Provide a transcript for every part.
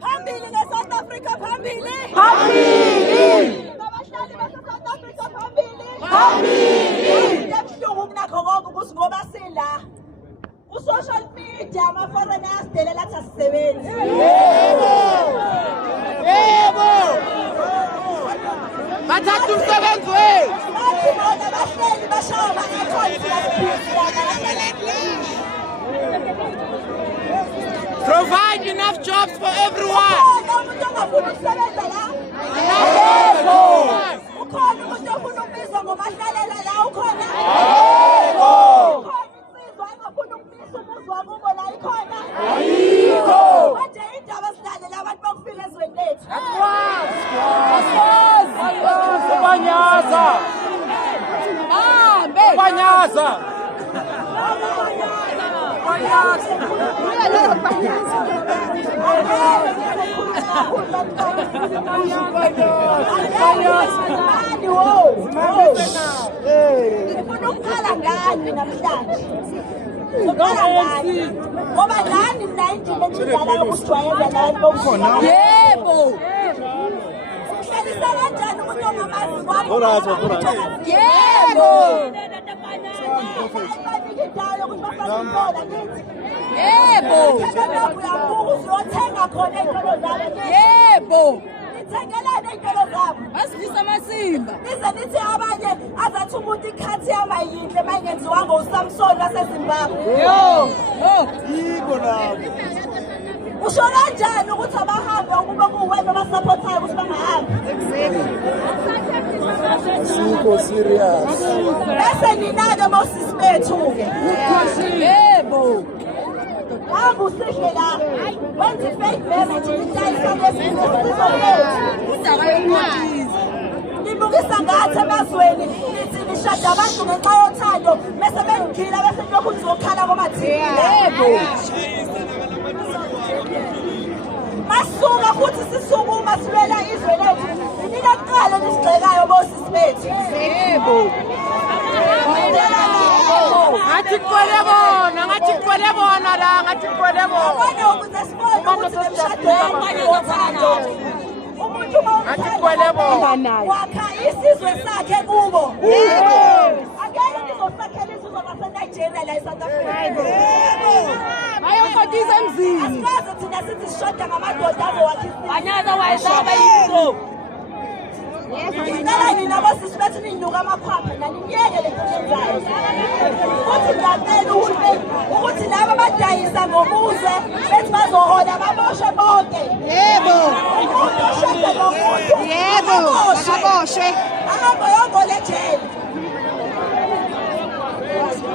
Phambili nge-South Africa, phambili. South Africa, phambili. Ebuhlungu kunakho konke ukuthi ngoba sila ku-social media ama-foreigner ayasidelela athi asisebenzi. Yebo. Bathatha umsebenzi wethu. Bathi bona bahleli bashawa ama-accounts Provide enough jobs for everyone. umuntu ongafuna ukusebenza la. Ukhona umuntu ofuna ukubizwa ngomahlalela la ukhona. Insizwa engafuna ukubisa umuzi wakubo la ikhona. Manje indaba silalela abantu bokufika ezweni lethu. Banyaza. Ngifuna ukuqala ngani namhlanje. Ngoba ngani mina indlela engidala yokusijwayeza nabantu bokukhona. Yebo. Uhlalisa kanjani umuntu ongamazi kwami? Yebo. Yebo. Uyothenga khona iy'tolo zabo. Yebo. Nithengelene iy'tolo zabo. Basilisa amasimba. Nize nithi abanye azathi umuntu ikhathi yama yinhle mayingenziwanga uSamson waseZimbabwe. Yiko nabo. Usho kanjani ukuthi abahambe ukuba kuwena abasapothayo ukuthi bangahambi? Siko serious. Bese ninake mosisi bethu-ke. Yebo. Sihle la. Wenza i-fake marriage nidayisa ngesinto lethu. Indaba yokuqothiza. Nibukisa ngathi emazweni nithi nishada abantu ngenxa yothando bese bengigila bese lokhu nizokhala komathini. Yebo. Masuka futhi sisukuma silwela izwe lethu. Nina kuqala nisigxekayo bosisi bethu. Yebo. Ngathi kuqole bona la, ngathi kuqole bona. Abanye ukuze sibone ukuthi nemshadweni wothando. Umuntu wakha isizwe sakhe kubo. Yebo. Angeke nizosakhela isizwe laseNigeria la eSouth Africa. Yebo. Bayokhothisa emzini. Asikaze thina sithi sishoda ngamadoda azowakha isizwe. Anyaza wayesaba yinto. Ngicela nina bosisi bethi ninyuka amakhwapha naniyeke le nto enzayo. Futhi ngiyacela uhulumeni ukuthi laba abadayisa ngobuzwe bethi bazohola baboshwe bonke. Yebo. Yebo. Baboshwe. Ahambe yongole ejele.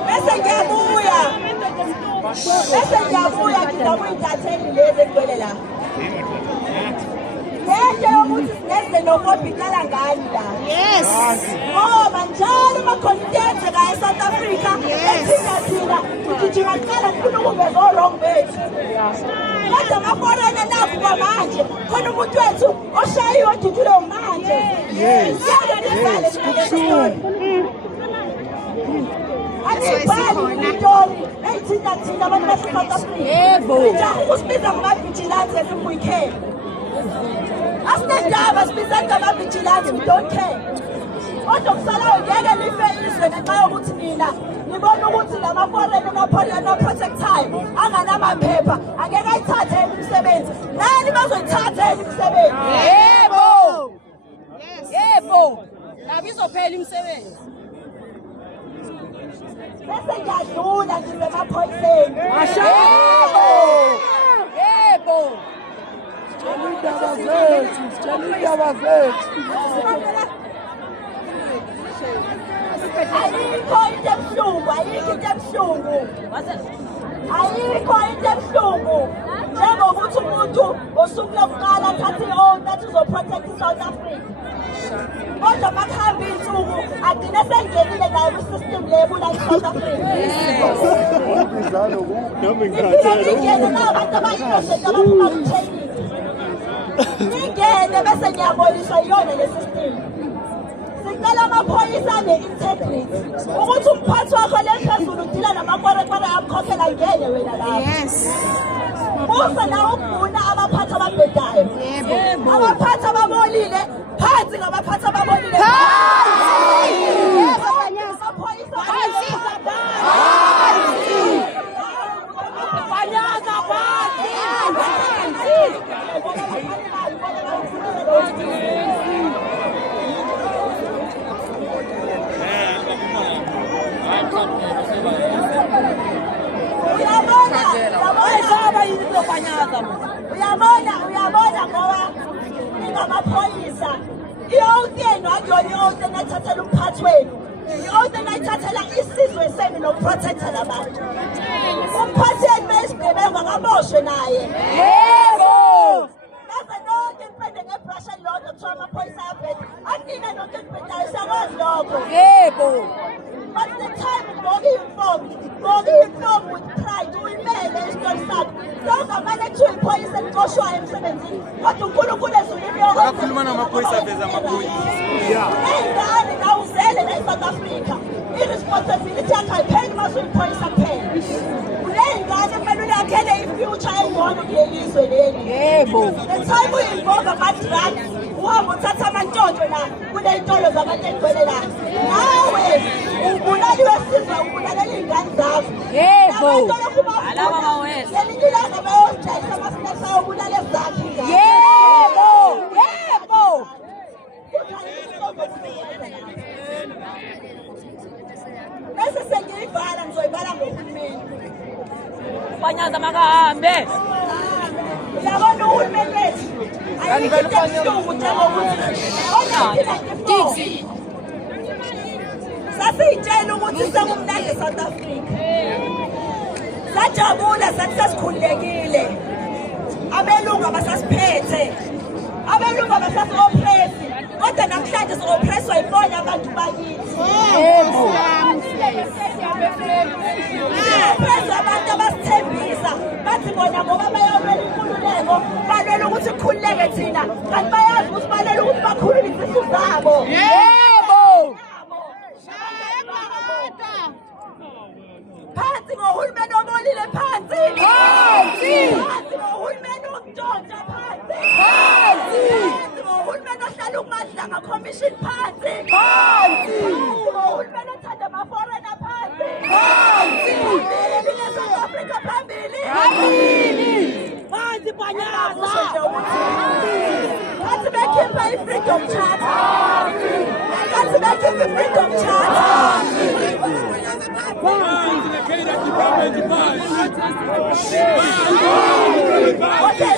Bese ngiyabuya ngiza kuyithatheni lezi egcwele la. Ngeke ukuthi sineze nokodwa iqala ngani la. Yes. Ngoba njalo ama-content la eSouth Africa thina tugijima kuqala kufuna ukuveza o-wrong bethu. Kodwa amaforana nakho kwamanje khona umuntu wethu oshayiwe odutshulwe manje. Yes. Asibhali itori eyithinta abantu base-South Africa. Yebo. Sijaha ukusibiza ngama-vigilante we-care. Asinendaba sibizanga ama-vigilante, we don't care. Kodwa kusalayo ngeke life izwe ngenxa yokuthi nina nibona ukuthi lama-foreign no-protectayo anganamaphepha angeke ayithatheni imisebenzi. Nani bazoyithatheni imisebenzi? Yebo. Yebo. Ngabe izophela imisebenzi. bese ngiyadlula ngize emaphoyiseni. Yebo. Ayikho into ebuhlungu, ayikho into ebuhlungu. Ayikho into ebuhlungu. Njengokuthi umuntu osuku lokuqala athathe i-oath athi uzoprotect i-South Africa. Kodwa makuhamba iy'nsuku agcine sengenile nayo kwi-system lebulala i-South Africa. Ningene nabantu abayi-innocent abaphuma ku-training. Ningene bese niyaboniswa yiyona le system. Sicela amaphoyisa ane-integrity ukuthi umphathi wakho le phezulu udila namakwerekwere amkhokhela ngene wena lapho. Musa nawe ukufuna abaphathi ababhedayo. Abaphathi ababolile phansi ngabaphathi ababolile. Uyabona ngoba ningamaphoyisa i-oath yenu akuyona i-oath enayithathela umphathi wenu, i-oath enayithathela isizwe senu nokuprotecta labantu. Umphathi yenu mayisigebengu akaboshwe naye. Yebo! Naze nonke nipende ngebrasha elilodwa kuthiwa amaphoyisa ayabheda. Anina nonke nibhedayo siyakwazi lokho. Yebo! But the time ugqoke i-uniform with pride, uyimele isitori sakho. Sewungamane kuthiwa iphoyisa elicoshwayo emsebenzini, kodwa uNkulunkulu ezulwini akakhuluma namaphoyisa aveza amaphoyisa. Ney'ngane nawe uzele la e-South Africa. I-responsibility yakho ayipheli uma usuyiphoyisa kuphela. Ney'ngane kumele uyakhele i-future engcono kuleli lizwe leli. Yebo. The time uyinvoka ama-drugs, uhamba uthatha amantshontsho la kuney'tolo zabantu ey'gcwele la. Nawe ubulaliwe sizwe, ubulalela iy'ngane zakho. Yebo. Alaba mawethu. Lelinye ilanga bayosijayisa amasinathi ayobulala ezakhe ingane. Yebo. Yebo. Bese sengiyivala ngizoyivala ngohulumeni. Panyaza makahambe. Uyabona uhulumeni wethu ayikho into ebuhlungu njengokuthi ngo-1994 sasiy'tshela ukuthi sekumnandi e-South Africa. Sajabula sathi sesikhululekile. Abelungu abasasiphethe. Abelungu abasasi-oppresi. Kodwa namhlanje si-oppresswa yibona abantu bakithi. Yebo. Si-oppresswa abantu abasithembisa. Bathi bona ngoba bayawela inkululeko, balwela ukuthi kukhululeke thina. Kanti bayazi ukuthi balwela ukuthi bakhulule izisu zabo. Yebo. Phansi ngohulumeni obolile phansi. Phansi. Phansi ngohulumeni okutshontsha phansi. Phansi. Phansi ngohulumeni ohlala ukumadlanga commission phansi. Phansi. Ngohulumeni othanda ama-foreigner phansi. Phansi. Phambili ne-South Africa phambili. Phambili. Phansi Panyaza. Phansi bekhipha i-freedom charter. Phansi bekhipha i-freedom charter. Okay,